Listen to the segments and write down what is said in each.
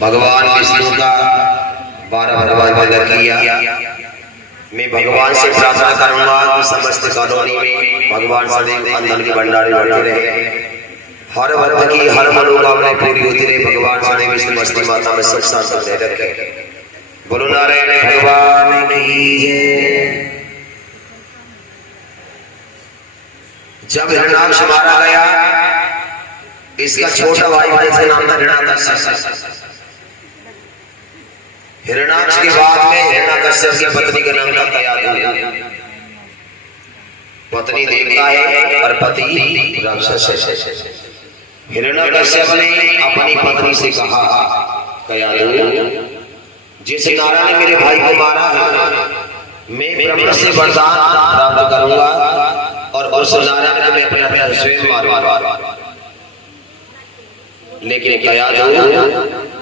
भगवान विष्णु का 12 भगवान वंदन किया। मैं भगवान से प्रार्थना करूंगा कि समस्त कॉलोनी में भगवान सदैव अंधन की भंडारी बढ़ते रहे, हर भक्त की हर मनोकामना पूरी होती रहे, भगवान सदैव विष्णु मस्ती माता में सुख शांति रखे। बोलो नारायण भगवान की जय। जब हिरण्याक्ष मारा गया, इसका छोटा भाई से नाम था हिरण्याकश्यप। हिरण्याक्ष के बाद में हिरण्याकश्यप की पत्नी का नाम था कयाधु। पत्नी देवता है और पति राक्षस है। हिरण्याकश्यप ने अपनी पत्नी से कहा, कयाधु, जिस नारायण ने मेरे भाई को मारा है, मैं ब्रह्म से वरदान प्राप्त करूंगा और उस नारायण को मैं अपने स्वयं मारूंगा। लेकिन कयाधु,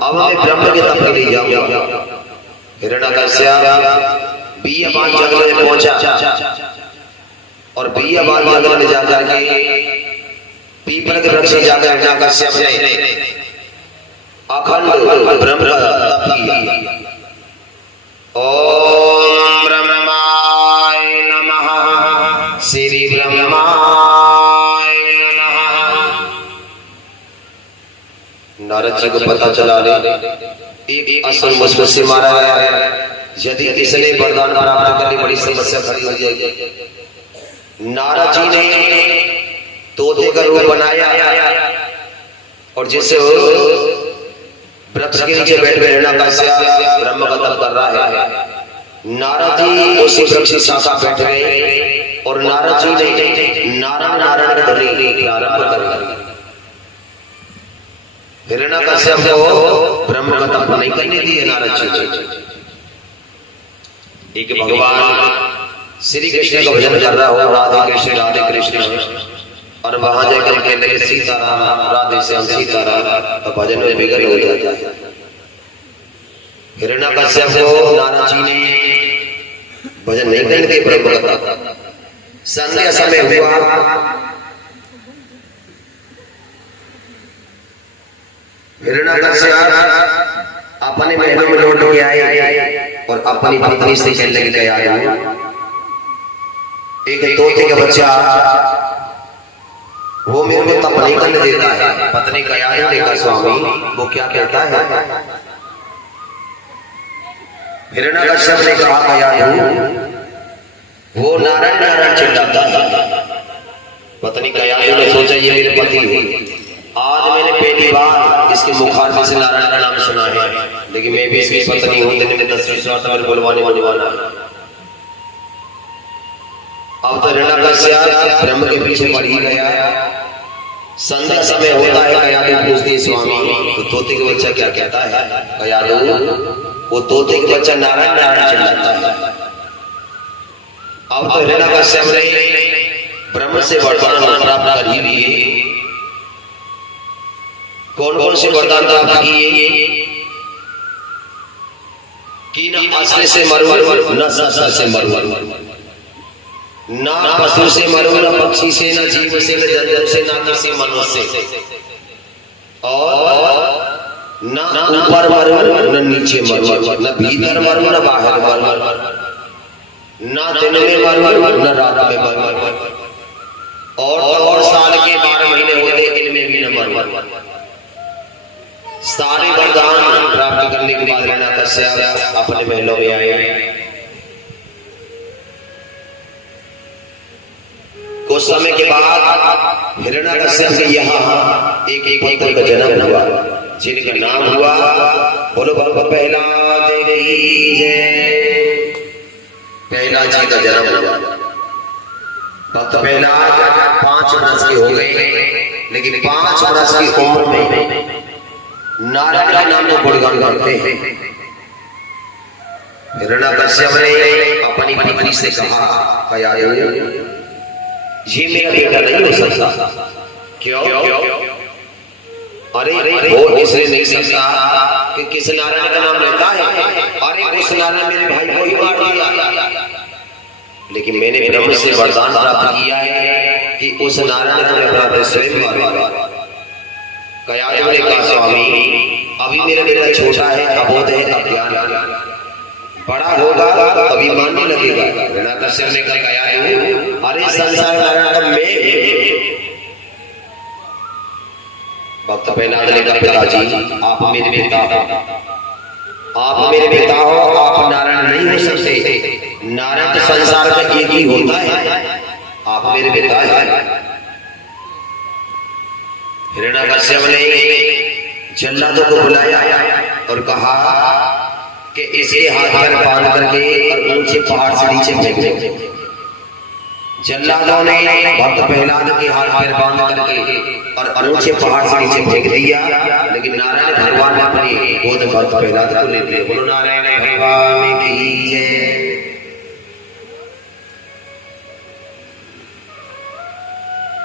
अब मैं ब्रह्म के तप के लिए जाऊंगा। हिरण्याकश्यप बियाबान जंगल में पहुंचा और बियाबान जंगल में जाकर के पीपल के वृक्ष जाकर हिरण्याकश्यप ने अखंड ब्रह्म का तप किया। ओम ब्रह्माय नमः, श्री ब्रह्माय नमः। नारद जी को पता चला एक असुर मुझको से मारा गया है, यदि इसने वरदान प्राप्त करने बड़ी समस्या खड़ी हो जाएगी। नारद जी ने तोते का रूप बनाया और जिससे वृक्ष के नीचे बैठ गए हिरण्याकश्यप ब्रह्म का तप कर रहा है। नारद जी उसी वृक्ष की शाखा बैठ गए और नारद जी ने नारायण नारायण का ध्वनि प्रारंभ कर दिया। हिरण्याकश्यप को ब्रह्म का तप नहीं करने दिए नारद जी। एक भगवान श्री कृष्ण का भजन कर रहा हो, राधे कृष्ण और वहां जाकर के लगे सीताराम, राधे श्याम सीताराम, तो भजन में विघ्न हो जाता है। हिरण्याकश्यप को नारद जी ने भजन नहीं करने दिए ब्रह्म का तप। संध्या समय हुआ, हिरण्याकश्यप अपने महलों में लौट के आए और अपनी पत्नी से कहने लगे, एक तोते का बच्चा वो मेरे को तप नहीं करने देता है। पत्नी कयाधु ने कहा, स्वामी वो क्या कहता है? हिरण्याकश्यप ने कहा, कयाधु वो नारायण नारायण चिल्लाता है। पत्नी कयाधु ने सोचा ये मेरे पति है, आज मैंने पहली बार इसके मुखार से नारायण का नाम सुना है, लेकिन मैं भी इसकी पत्नी हूं, दिन में 10 विश्वास बुलवाने वाला है। अब तो हिरण्याकश्यप ब्रह्म के पीछे पड़ ही गया। संध्या समय होता है, कयाधु पूछती है, स्वामी तो तोते का बच्चा क्या कहता है? कयाधु, वो तोते का बच्चा नारायण नारायण चिल्लाता है। अब तो हिरण्याकश्यप ने ब्रह्म से वरदान प्राप्त कर ही लिए। कौन कौन से वरदान प्राप्त किए? कि न असुर से मरू, न शस्त्र से मरू, ना पशु से मरू, न पक्षी से, न जीव से, न जंतु से, न किसी मनुष्य से, और न ऊपर मरू न नीचे मरू, न भीतर मरू न बाहर मरू, न दिन में मरू न रात में मरू, और साल के 12 महीने होते इनमें भी न मरू। सारे वरदान प्राप्त करने के बाद हिरण्याकश्यप अपने महलों में आए। कुछ समय के बाद हिरण्याकश्यप के यहाँ एक पुत्र का जन्म हुआ, जिनका नाम हुआ, बोलो भगवान प्रहलाद की जय। प्रहलाद जी का जन्म हुआ। भक्त प्रहलाद 5 वर्ष के हो गए, लेकिन 5 वर्ष की उम्र में नारायण के नाम को गुणगान करते हैं। हिरण्याकश्यप ने अपनी पत्नी से कहा, कयाधु ये मेरा बेटा नहीं हो सकता। क्यों? अरे वो इसलिए नहीं सकता कि किस नारायण का नाम लेता है, अरे उस नारायण मेरे भाई को ही मार दिया। लेकिन मैंने ब्रह्म से वरदान प्राप्त किया है कि उस नारायण को मैं अपना स्वयं मारूंगा। कयाधु ने कहा, स्वामी अभी मेरा बेटा छोटा है, अबोध है, अज्ञान है, बड़ा होगा अभी मानने लगेगा। हिरण्याकश्यप ने कहा अरे संसार में भक्त प्रहलाद ने कहा पिताजी आप मेरे पिता हो, आप मेरे पिता हो, आप नारायण नहीं हो सकते, नारायण तो संसार का एक ही होता है, आप मेरे पिता हैं। हिरण्याकश्यप ने जल्लादों को बुलाया और कहा कि इसके हाथ पर बांध करके और ऊंचे पहाड़ से नीचे फेंक दो। जल्लादों ने भक्त प्रहलाद के हाथ पर बांध करके और ऊंचे पहाड़ से नीचे फेंक दिया, लेकिन नारायण भगवान ने अपनी गोद भक्त प्रहलाद को ले लिया। बोलो नारायण भगवान की जय।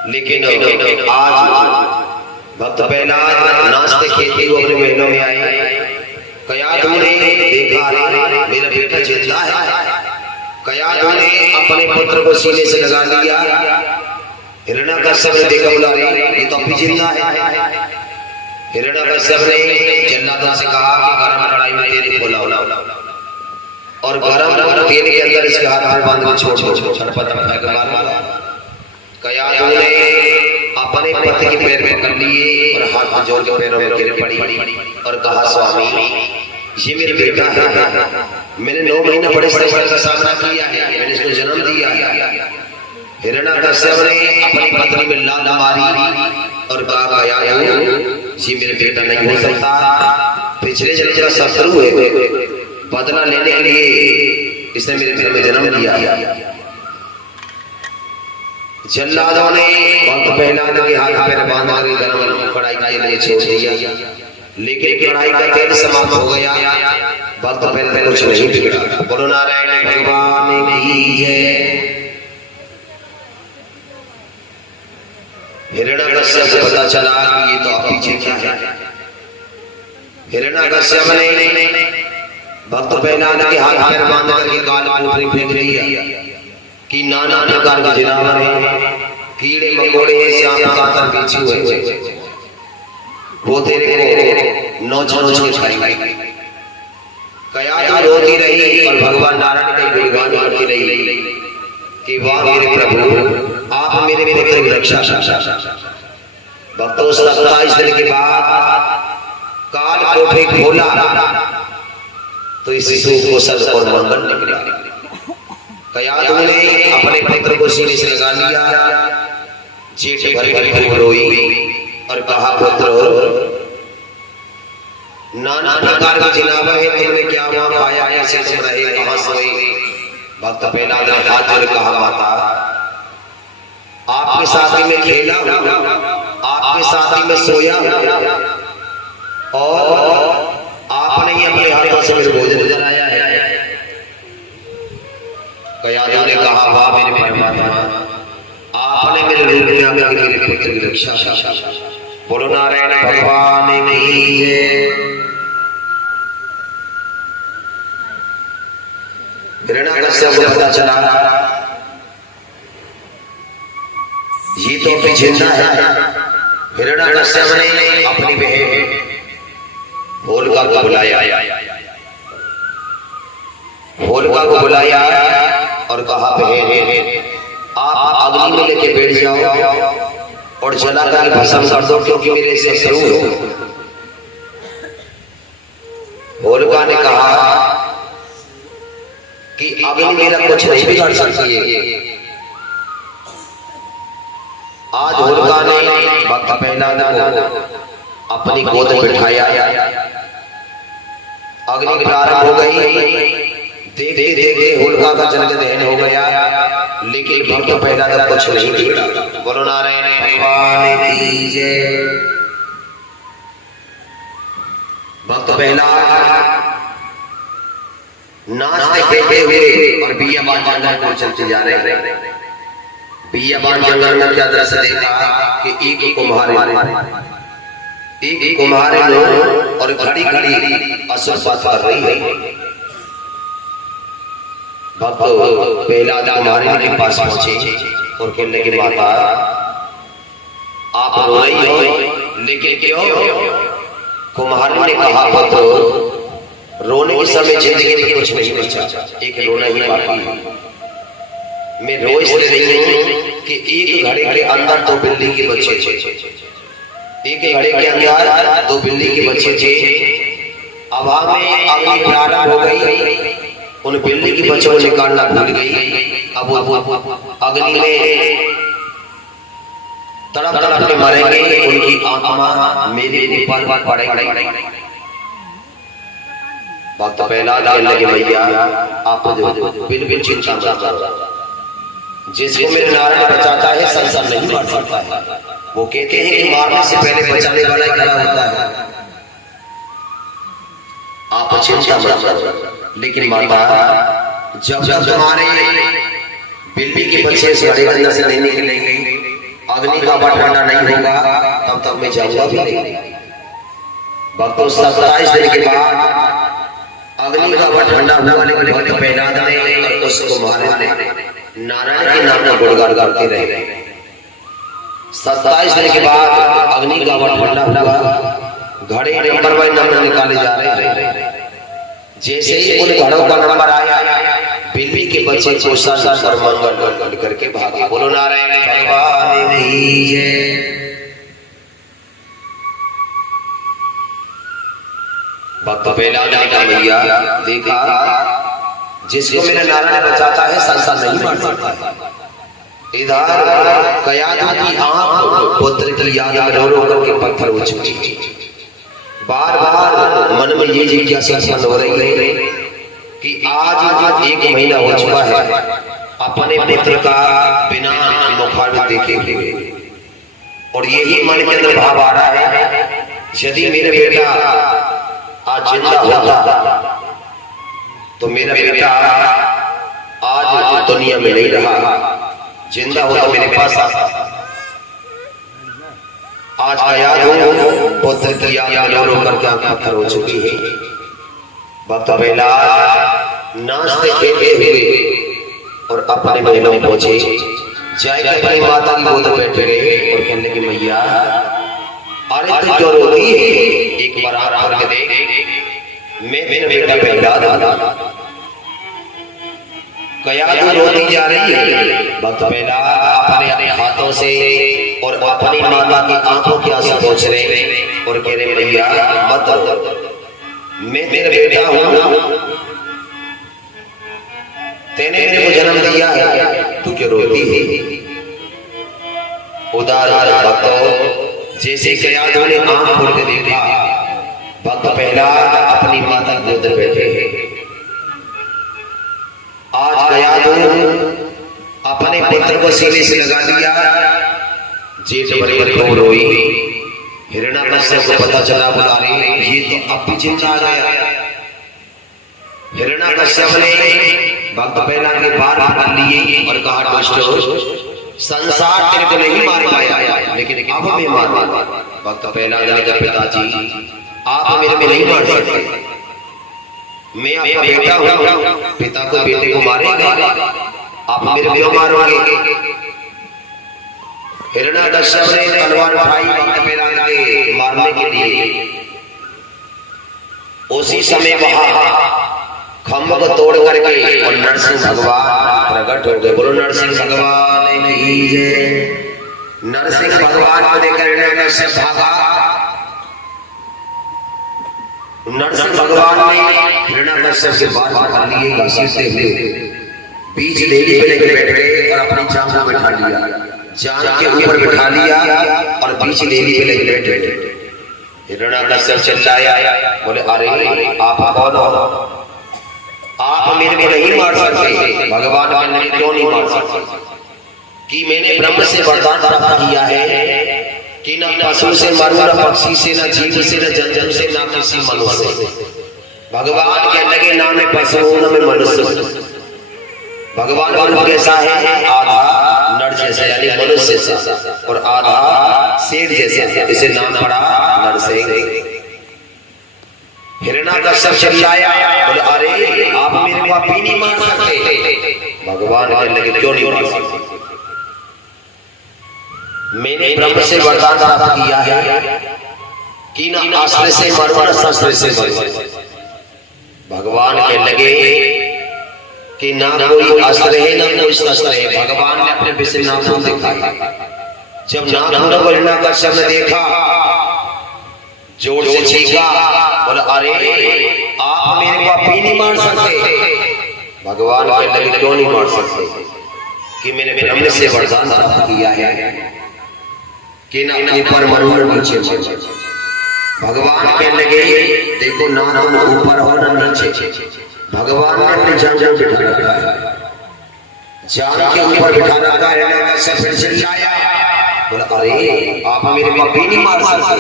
लेकिन आज भक्त प्रहलाद नाचते खेलते हुए अपने महलों में आए। कयाधु ने देखा मेरा बेटा जिंदा है, कयाधु ने अपने पुत्र को सीने से लगा लिया। हिरण्याकश्यप ने देखा बोला ये तो अभी जिंदा है। हिरण्याकश्यप ने जल्लादों से कहा कि गरम कढ़ाई में तेल खोलाओ और गरम तेल के अंदर इसके हाथ में बांध के छोड़ दो, छटपट के मारो। कयाधु ने अपने पति के पैर पकड़ लिए और हाथ जोड़ के पैरों में गिर पड़ी और कहा स्वामी ये मेरा बेटा है, मैंने 9 महीना बड़े संकट का सामना किया है, मैंने इसको जन्म दिया है। हिरण्याकश्यप ने अपनी पत्नी में लात मारी और कहा कयाधु ये मेरा बेटा नहीं हो सकता, पिछले जन्म का शत्रु है, बदला लेने के लिए इसने मेरे पेट में जन्म दिया। जल्लादों ने भक्त प्रहलाद के हाथ पैर बांध कर गरम कढ़ाई के लिए छोड़ दिया, लेकिन कढ़ाई का तेल समाप्त हो गया, भक्त प्रहलाद कुछ नहीं बिगड़ा। बोलो नारायण भगवान की जय। हिरण्याकश्यप से पता चला कि ये तो अभी जिंदा है। हिरण्याकश्यप ने भक्त प्रहलाद के हाथ पैर बांध करके काल कोठरी फेंक दिया कि नाना प्रकार के जानवर हैं, कीड़े मकोड़े श्याम कातर बिच्छू है, वो तेरे को नोच नोच के खाएंगे। कयाधु रोती रही और भगवान नारायण के गुणगान गाती रही कि वाह मेरे प्रभु आप मेरे पुत्र की रक्षा। भक्तों 27 दिन के बाद काल कोठरी खोला तो इस शिशु को सर और मंगल निकला। कयाधु ने अपने पुत्र को सीने से लगा लिया, जेठ भर भर रोई और कहा पुत्र नाना प्रकार के जिनावा है, तुमने क्या वहां पाया, कैसे तुम रहे, कहां सोए। भक्त प्रहलाद ने हाथ जोड़ कहा माता आपके साथी में खेला, आपके साथी में सोया और आपने ही अपने हाथों से मेरे भोजन कराया है। कयाधु ने कहा वाह मेरे परमात्मा आपने मेरे रूप में आकर मेरे पुत्र की रक्षा। बोलो नारायण भगवान की जय। हिरण्याकश्यप को पता चला ये तो अभी जिंदा है। हिरण्याकश्यप ने अपनी बहन होलिका को बुलाया, होलिका को बुलाया और कहा बहन आप अग्नि में लेके बैठ जाओ और जलाकर भस्म कर दो क्योंकि मेरे शत्रु हो। होलिका ने कहा कि अग्नि मेरा कुछ नहीं बिगाड़ सकती है। आज होलिका ने भक्त प्रहलाद को अपनी गोद में बिठाया, अग्नि प्रारंभ हो गई। देखते देखते होलिका का जल दहन हो गया, लेकिन भक्त प्रहलाद कुछ नहीं बिगड़ा। बोलो नारायण भगवान की जय। भक्त प्रहलाद नाचते खेलते हुए और बियाबान जंगल को चलते जा रहे हैं। बियाबान जंगल में क्या दृश्य देखा कि एक कुम्हारे लोग और खड़ी खड़ी असुर बात कर रही है। भक्त प्रहलाद कुम्हारी के पास पहुंचे और कहने की माता आप रो रही हो, लेकिन क्यों? कुम्हार ने कहा पुत्र, रोने के समय जिंदगी में कुछ नहीं बचा, एक रोना ही बाकी है। मैं रो इसलिए रही हूं कि एक घड़े के अंदर दो बिल्ली के बच्चे थे, एक घड़े के अंदर दो बिल्ली के बच्चे थे। हवा में अग्नि प्रारंभ हो गई, उन बिल्ली के बच्चों को निकालना भूल गई। अब अग्नि में तड़प तड़प के मरेंगे, उनकी आत्मा मेरे ऊपर पड़ेगी। वक्त पहला कहने लगे भैया आप बिल्कुल चिंता मत करो, जिसको मेरे नारायण बचाता है संसार नहीं मार सकता है। वो कहते हैं कि मारने से पहले बचाने वाला ही खड़ा होता है। आप चिंता मत करो। लेकिन माता जब जब तुम्हारे बिल्ली के बच्चे से घड़े के अंदर से नहीं निकलेंगे, अग्नि का ठंडा नहीं होगा, तब तक मैं जाऊंगा भी नहीं। भक्तों 27 दिन के बाद अग्नि का ठंडा हुआ, लेकिन भक्त प्रहलाद ने उसको मारे नारायण के नाम का गुणगान करते रहे। 27 दिन के बाद अग्नि का ठंडा हुआ, घड़े नंबर बाय नंबर निकाले जा रहे हैं। जैसे ही उन घड़ों का नंबर आया, बिल्ली के बच्चे को सर मंगल करके भागे। बोलो नारायण भगवान की जय। भक्त प्रहलाद ने कहा भैया देखा, जिसको मेरा नारायण बचाता है संसार नहीं मार सकता। इधर कयाधु की आंख पुत्र की याद में रो रो करके पत्थर हो चुकी। बार बार मन में ये जिज्ञासा उत्पन्न हो रही है कि आज 1 महीना हो चुका है अपने पुत्र का बिना मुखारबिन देखे हुए, और यही मन के अंदर भाव आ रहा है यदि मेरा बेटा आज जिंदा होता तो मेरा बेटा आज दुनिया में नहीं रहा, जिंदा होता मेरे पास आता। आज का याद हो पुत्र की याद में रो रो करके आंख पत्थर हो चुकी है। भक्त प्रहलाद नाचते खेलते हुए और अपने महलों में पहुंचे, जाके अपनी माता की गोद में बैठे रहे और कहने लगे मैया अरे तू क्यों रोती है, एक बार आ करके देख, मैं मेरा बेटा प्रहलाद कयाधु रोती जा रही है। भक्त प्रहलाद अपने हाथों से और अपनी माता की आंखों के आंसू पोंछ रहे और कह रहे भैया मत रो, मैं तेरा बेटा हूं, तेने मेरे को जन्म दिया है, तू क्यों रोती है। उदार भक्त जैसे कयाधु ने आंख खोल के देखा, भक्त प्रहलाद अपनी माता की गोद में बैठे हैं। आज कयाधु अपने पुत्र को सीने से लगा दिया, जेठ भर को रोई। हिरण्याकश्यप को पता चला, बोला ये तो अब भी जिंदा आ गया। हिरण्याकश्यप ने भक्त प्रहलाद के बार पकड़ लिए और कहा दुष्ट संसार तेरे को नहीं मार पाया, लेकिन अब मैं मारूंगा। भक्त प्रहलाद ने कहा पिताजी आप मेरे में नहीं मार सकते, मैं आपका बेटा हूं, पिता को बेटे को मारेगा, आप मेरे क्यों मारोगे। हिरण्याकश्यप ने तलवार उठाई भक्त प्रहलाद के मारने के लिए। उसी समय वहां खंभ को तोड़ करके और नरसिंह भगवान प्रकट हो गए। बोलो नरसिंह भगवान की जय। नरसिंह भगवान को देखकर हिरण्याकश्यप भागा। नरसिंह भगवान ने हिरण्याकश्यप के बाल पकड़ लिए, घसीटते हुए बीच लेली पे लेकर बैठ गए और अपनी जांघ में बैठा लिया, जांघ के ऊपर बैठा लिया और बीच लेली पे लेकर बैठ गए। हिरण्याकश्यप चिल्लाया, बोले अरे आप कौन हो, आप मेरे को नहीं मार सकते। भगवान कहने क्यों नहीं मार सकते, कि मैंने ब्रह्म से वरदान प्राप्त किया है कि न पशु से मरू, न पक्षी से, न जीव से, न जंतु से, न किसी मनुष्य से। भगवान कहने लगे ना मैं पशु हूं न मैं मनुष्य हूं। भगवान रूप कैसा है, आधा नर जैसा यानी मनुष्य जैसा और आधा शेर जैसा, इसे नाम पड़ा नरसिंह। हिरण्याकश्यप चिल्लाया, बोले अरे आप मेरे को भी नहीं मार सकते। भगवान कहने लगे क्यों नहीं मार सकते, मैंने ब्रह्म से वरदान प्राप्त किया है कि ना आश्रय से मरवर शस्त्र से मरवर। भगवान के लगे कि ना कोई अस्त्र है ना कोई शस्त्र है। भगवान ने अपने विषय नाम दिखाया। जब नाम हिरण्याकश्यप ने देखा जोर से चीखा, बोला अरे आप मेरे को अभी नहीं मार सकते। भगवान के लगे क्यों नहीं मार सकते कि मैंने ब्रह्म से वरदान प्राप्त किया है कि ना ऊपर मरो न नीचे मरो। भगवान के लगे देखो ना ऊपर हो ना नीचे। भगवान ने अपनी जान बिठा रखा है, जान के ऊपर बिठा रखा है। हिरण्याकश्यप फिर चिल्लाया, बोला अरे आप मेरे को अभी नहीं मार सकते।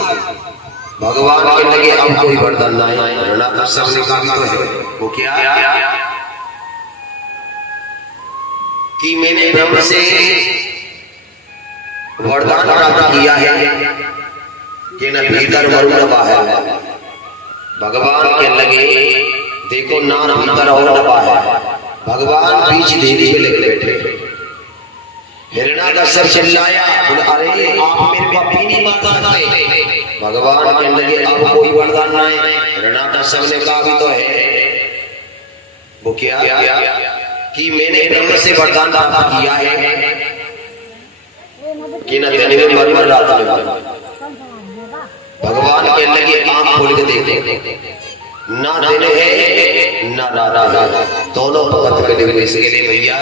भगवान के लगे अब कोई वरदान नहीं। हिरण्याकश्यप ने कहा तो है वो क्या कि मैंने ब्रह्म से वरदान प्राप्त किया है कि न भीतर मरू न बाहर। भगवान के लगे देखो ना भीतर और न बाहर। भगवान बीच देरी में लगे बैठे। हिरण्याकश्यप चिल्लाया, अरे आप मेरे को अभी नहीं मार सकते। भगवान के लगे अब कोई वरदान नहीं। हिरण्याकश्यप ने कहा भी तो है वो क्या कि मैंने ब्रह्म से वरदान प्राप्त किया है कि न दिन में मरू न रात में मरू। भगवान के लगे आंख खोल के देखते ना दिन है ना रात है, दोनों भगत के लिए। इसके लिए भैया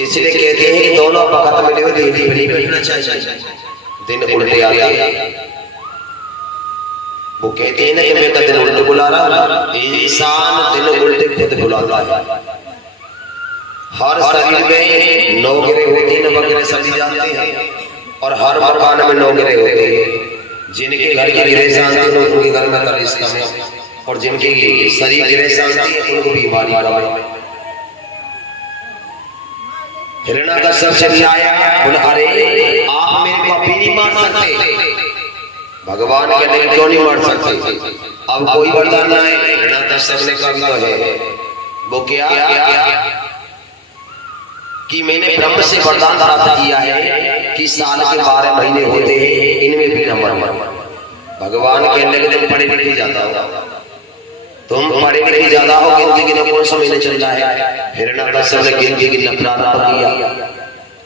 इसलिए कहते हैं कि दोनों भगत में नहीं बैठना चाहिए। दिन उल्टे आते वो कहते हैं ना कि मैं तो दिन उल्टे बुला रहा हूं। इंसान दिन उल्टे खुद बुलाता है। हर शरीर में 9 गिरे होते हैं, नवग्रह सजी जाते हैं और हर मकान में 9 गिरे होते हैं। जिनके घर की गिरे शांति है उनके घर में कलेश कम है, और जिनके शरीर गिरे शांति है उनको बीमारी है। हिरण्याकश्यप चिल्लाया, बोला अरे आप मेरे को अभी नहीं मार सकते। भगवान के लिए क्यों नहीं मार सकते? अब कोई वरदान नहीं। हिरण्याकश्यप ने कहा तो है वो क्या कि मैंने ब्रह्म से वरदान प्राप्त किया है कि साल के 12 महीने होते हैं, इनमें भी न मरना। भगवान के लगे तुम पढ़े लिखे ज्यादा हो, तुम पढ़े लिखे ज्यादा हो। गिनती गिनो कौन सा महीने चल रहा है? हिरण्याकश्यप ने गिनती गिनना प्रारंभ किया।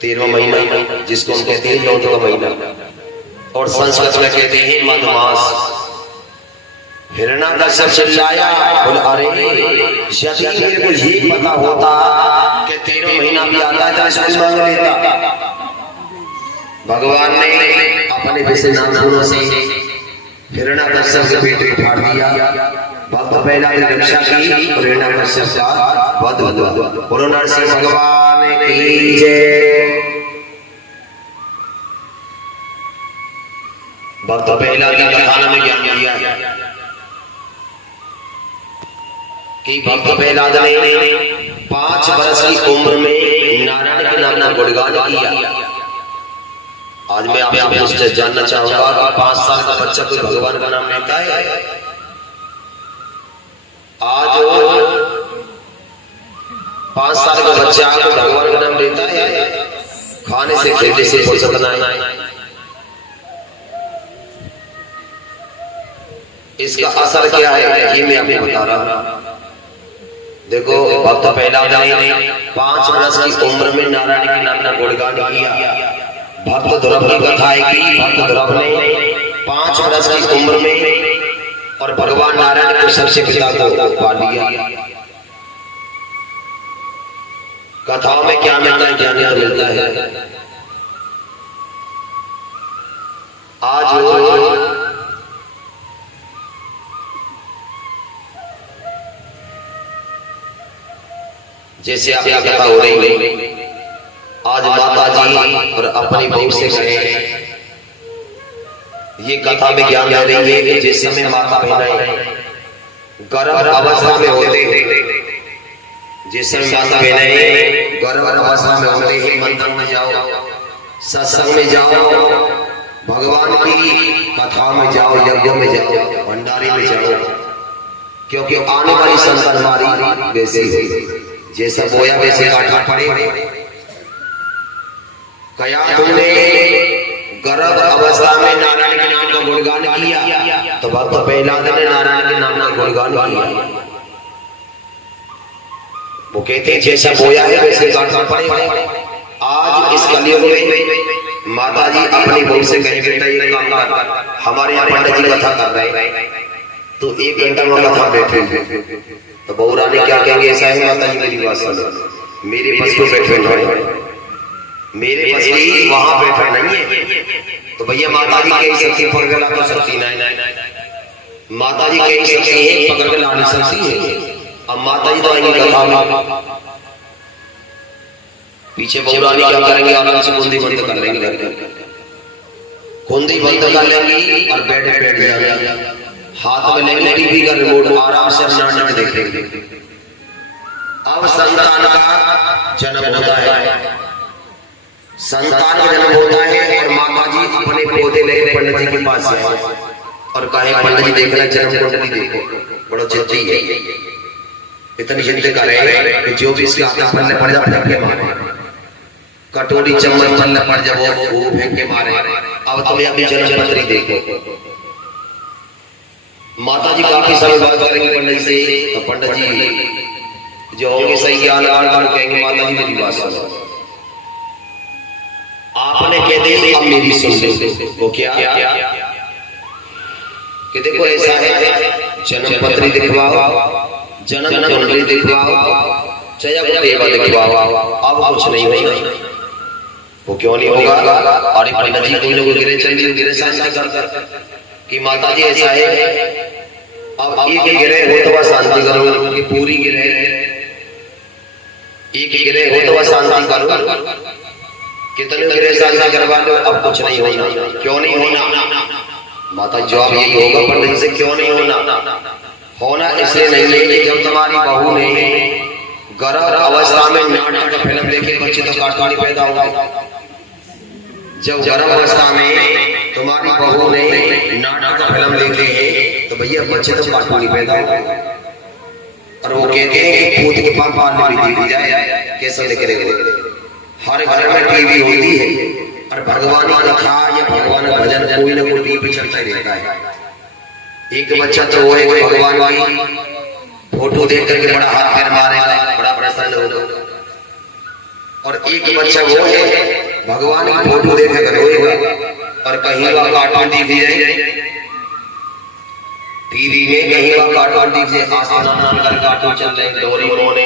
13वां महीना जिसको हम कहते हैं लौट का महीना, और संस्कृत में कहते हैं मधमास। हिरण्याकश्यप चिल्लाया, बोला अरे यदि मेरे को ये पता होता कि 13वां महीना भी आता है तो इसको मांग लेता। भगवान ने अपने विषय नाम से हिरण्याकश्यप के पेट को फाड़ दिया। भक्त पहला की रक्षा की और हिरण्याकश्यप का वध हुआ। बोलो नरसिंह भगवान की जय। भक्त पहला की कथा में ज्ञान दिया कि भक्त प्रहलाद ने 5 वर्ष की उम्र में नारायण के नाम का गुणगान किया। आज मैं आपसे जानना चाहूंगा कि 5 साल का बच्चा कोई भगवान का नाम लेता है? आज 5 साल का बच्चा भगवान का नाम लेता है? खाने से खेलने से फुर्सत नहीं। इसका असर क्या है ये मैं आपको बता रहा हूं। देखो भक्त प्रहलाद ने 5 वर्ष की उम्र में नारायण के नाम का गुणगान किया। भक्त ध्रुव की कथा है कि भक्त ध्रुव ने 5 वर्ष की उम्र में और भगवान नारायण को सबसे पिता को पा लिया। कथाओं में क्या मिलता है? जानने को मिलता है। आज जैसे आपकी कथा हो रही है, आज माता जी और अपनी बहू से कहे ये कथा में ज्ञान दे रही है कि जिस समय माता बहनें गर्भ अवस्था में होते हैं, जिस समय माता बहनें गर्भ अवस्था में होते हैं, मंदिर में जाओ, सत्संग में जाओ, भगवान की कथा में जाओ, यज्ञ में जाओ, भंडारे में जाओ, क्योंकि आने वाली संतान हमारी वैसी है। जैसा बोया वैसे काटना पड़े। कया तुमने गर्भ अवस्था में नारायण के नाम का गुणगान किया तो भक्त प्रहलाद ने नारायण के नाम का गुणगान किया। वो कहते हैं जैसा बोया है वैसे काटना पड़ेगा। आज इस कलयुग में माता जी अपनी बहू से कहीं बेटा ये काम कर, हमारे यहाँ पंडित जी कथा कर रहे हैं तो 1 घंटा में कथा बैठे तो बहू रानी क्या कहेंगे, ऐसा है माता जी मेरी बात सुनो, मेरे बस को बैठे नहीं, मेरे बस की वहां बैठा नहीं है। तो भैया माता जी कहीं शक्ति पकड़ के ला तो सकती नहीं, माता जी कहीं शक्ति है पकड़ के ला नहीं सकती है। अब माता जी तो आएंगे कथा पीछे बहू रानी क्या करेंगे, आराम से कुंडी बंद कर लेंगे, कुंडी बंद कर लेंगी और बेड पे बैठ जाएंगे, हाथ में लेंगे टीवी का रिमोट, आराम से नाटक देखेंगे। अब संतान का जन्म होता है, संतान का जन्म होता है और माता जी अपने पौधे लेकर पंडित जी के पास आए और कहे पंडित जी देखना जन्म कुंडली देखो, बड़ा चिट्ठी है, इतनी चिंता कर रहे हैं कि जो भी इसके हाथ में पल्ले पड़ जा फेंक के मारे, कटोरी चम्मच पल्ले पड़ जा वो फेंक के मारे। अब तुम्हें अपनी जन्म पत्री देखो। माता जी काफी समय बात करेंगे पंडित से, तो पंडित जी जो होंगे सही ज्ञान कहेंगे माता जी मेरी बात सुनो, आपने कह दी अब मेरी सुन लो। वो क्या कि देखो ऐसा है, जन्म पत्री दिखवाओ, जन्म कुंडली दिखवाओ, चाहे देवा दिखवाओ, अब कुछ नहीं होगा। वो क्यों नहीं होगा? और पंडित जी कोई लोग गिरे चलिए गिरे शांति कर कि माता जी ऐसा है, अब एक गिरे हो तो वह शांति करो, कि पूरी गिरे एक गिरे हो तो वह शांति करो, कितने गिरे शांति करवा लो, अब कुछ नहीं होना। क्यों नहीं होना? माता जवाब यही होगा पंडित से, क्यों नहीं होना इसलिए नहीं है कि जब तुम्हारी बहू ने गर्भ अवस्था में नाटक का फिल्म देखे बच्चे तो कार्टून पैदा होगा। जब गर्भ अवस्था में तुम्हारी बहू ने नाटक का फिल्म देखे है तो भैया बच्चे तो कार्टून पैदा होगा। और वो कहते हैं कि खुद के पापा ने भी दी जाए कैसे दिख रहे, हर घर में टीवी होती है और भगवान की कथा या भगवान का भजन कोई ना कोई टीवी चलता ही रहता है। एक बच्चा तो वो है भगवान की फोटो देख करके बड़ा हाथ पैर मारेगा, बड़ा प्रसन्न होगा, और एक बच्चा वो है भगवान की फोटो देख कर रोएगा और कहीं वह कार्टून टीवी में कहीं वह कार्टून टीवी आसान कर कार्टून चल रहे, डोरेमोन,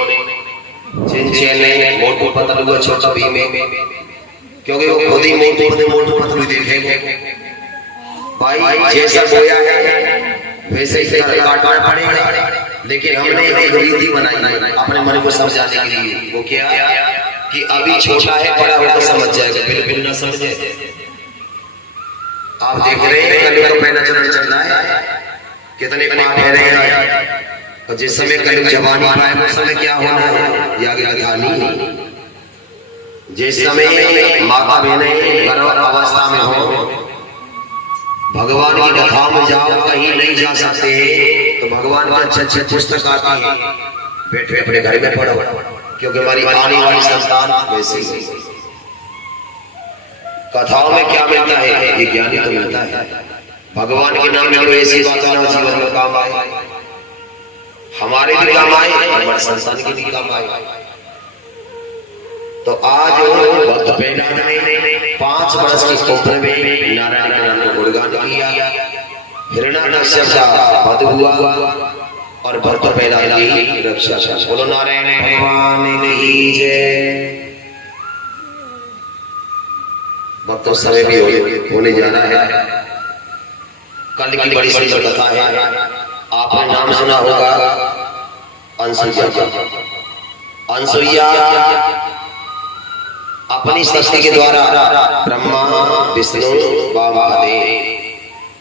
चिंचैन, मोटू पतलू, छोटा भीम, क्योंकि वो खुद ही मोटू पतलू देखेंगे। भाई जैसा बोया है वैसे ही काटना पड़ेगा, लेकिन हमने एक रीति बनाई अपने मन को समझाने के लिए। वो क्या कि अभी छोटा है, बड़ा होकर समझ जाएगा, बिल्कुल ना समझे। आप देख रहे हैं कलयुग का पहला चरण चल रहा है, कितने पाप है रहे, और जिस समय कलयुग जवानी पाए उस समय क्या होना है या कहानी। जिस समय माता बहनें गर्भ अवस्था में हो, भगवान की कथा में जाओ, कहीं नहीं जा सकते तो भगवान की अच्छे पुस्तक आती है, बैठे अपने घर में पढ़ो, क्योंकि हमारी आने वाली संतान वैसे ही। कथाओं में क्या मिलता है? ये ज्ञानी तो मिलता है, भगवान के नाम में कोई ऐसी बात ना जीवन में काम आए, हमारे भी काम आए, हमारे संतान के भी काम आए। तो आज भक्त प्रहलाद ने 5 वर्ष की उम्र में नारायण के नाम को गुणगान किया, हिरण्याकश्यप का वध हुआ और भक्त प्रहलाद की रक्षा। बोलो नारायण भगवान की जय। भक्तों समय भी होने जा रहा है, कल की बड़ी सुंदर कथा है, आपने नाम सुना होगा अनसुईया। अनसुईया अपनी शक्ति के द्वारा ब्रह्मा, विष्णु व महादेव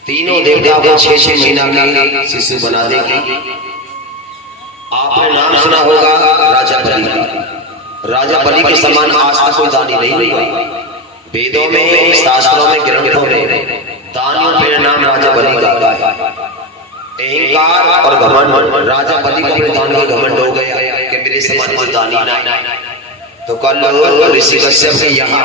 तीनों देवताओं को 6-6 महीना के शिशु बना देगी। आपने नाम सुना होगा राजा बलि का। राजा बलि के समान आज तक कोई दानी नहीं हुआ। वेदों में, शास्त्रों में, ग्रंथों में दानियों का नाम राजा बलि का है। अहंकार और घमंड, राजा बलि को अपने दान का घमंड हो गया कि मेरे समान कोई दानी नहीं। तो कल ऋषि कश्यप के यहाँ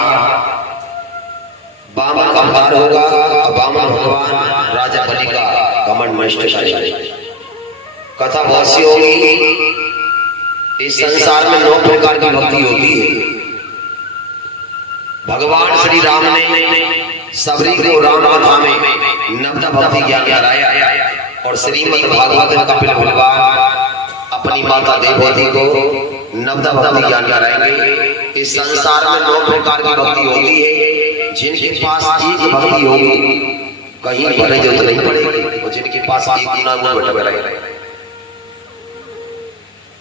वामन का अवतार होगा और वामन भगवान राजा बलि का घमंड नष्ट करेंगे। कथा बहुत सी होगी। इस संसार में 9 प्रकार की भक्ति होती है। भगवान श्री राम ने सबरी को राम कथा में नवदा भक्ति ज्ञान कराया और श्रीमद् भागवत में कपिल भगवान अपनी माता देवहूति को नवदा भक्ति ज्ञान कराएंगे। इस संसार में 9 प्रकार की भक्ति होती है। जिनके पास एक भक्ति होगी कहीं बड़े जरूरत नहीं पड़ेगी और जिनके पास एक गुना वो भटक रहे।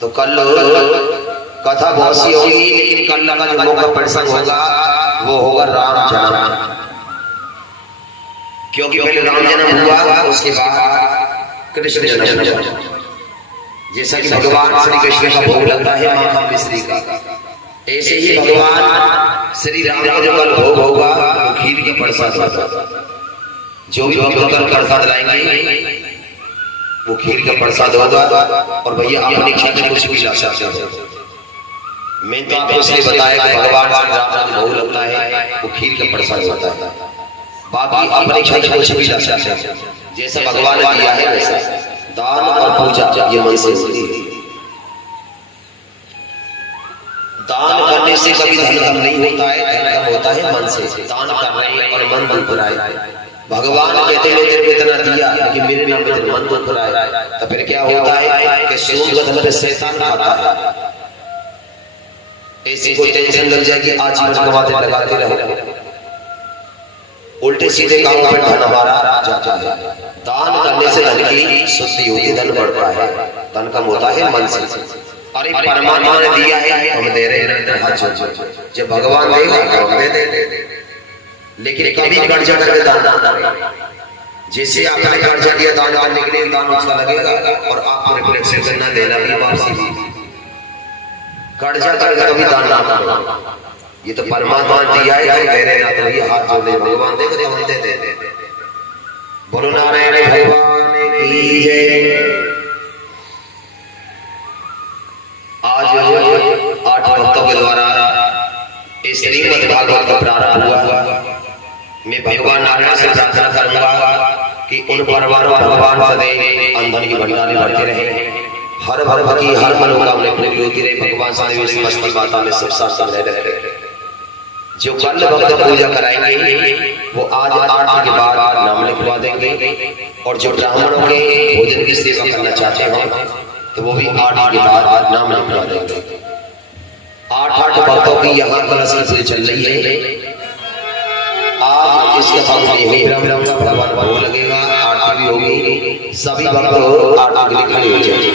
तो कल कथा बहुत सी होगी, लेकिन कल का जो मुख्य प्रसंग होगा वो होगा राम जन्म। क्योंकि पहले राम जन्म हुआ, उसके बाद कृष्ण जन्म हुआ। जैसा कि भगवान श्री कृष्ण का भोग लगता है माता मिश्री का, ऐसे ही भगवान श्री राम का जो कल भोग होगा वो खीर के प्रसाद होगा। जो भी भक्त कल प्रसाद लाएंगे वो खीर का प्रसाद होगा। और भैया अपनी इच्छा से कुछ भी ला सकते हो। मैं तो आपको इसलिए बताया कि भगवान श्री राम का जो भोग लगता है वो खीर का प्रसाद होता है। बाकी अपनी इच्छा से कुछ भी ला सकते हो। जैसा भगवान ने दिया है वैसा दान और पूजा ये मन से होती है। दान करने से कभी धन कम नहीं होता है, धन कम होता है मन से। दान कर रहे हैं और मन दुख रहा है। भगवान कहते हैं तेरे को इतना दिया लेकिन मेरे नाम पे मन दुख रहा है, तो फिर क्या होता है कि सोम शैतान खाता है। ऐसी कोई टेंशन लग जाए कि आज कमाते लगाते रहो, उल्टे सीधे काम पर धन हमारा जाता है। दान करने से धन की शुद्धि होती, धन बढ़ता है, धन कम होता है मन से। अरे परमात्मा ने दिया है हम दे रहे हैं। जब भगवान देगा तो हम दे दे, लेकिन कभी कर्जा करके दान ना करें। जैसे आपने कर्जा दिया दान करने के लिए, दान उसका लगेगा और आपको रिफ्लेक्शन करना देना भी वापसी। कर्जा करके कभी दान ना करो। ये तो परमात्मा ने दिया है, दे रहे ना, तो ये हाथ जोड़े भगवान देगा तो हम दे दे। बोलो नारायण भगवान की जय। आज 8 भक्तों के द्वारा इस श्रीमद् भागवत का प्रारंभ हुआ। मैं भगवान नारायण से प्रार्थना करूंगा कि उन परिवारों भगवान सदैव अंधन की भंडारी बढ़ते रहे, हर भक्त की हर मनोकामना पूरी होती रहे। भगवान समस्ती माता में सब साथ रहे। जो कल भक्त पूजा कराएंगे वो आज 8 के बाद नाम लिखवा देंगे, और जो ब्राह्मणों के भोजन की सेवा करना चाहते हैं तो वो भी 8 के बाद नाम लिखवा देंगे। 8 भक्तों की यहाँ कलश की पूजा चल रही है। आज इसके भगवान भोग लगेगा, आरती भी होगी। सभी भक्त आरती के लिए खड़े हो जाएंगे।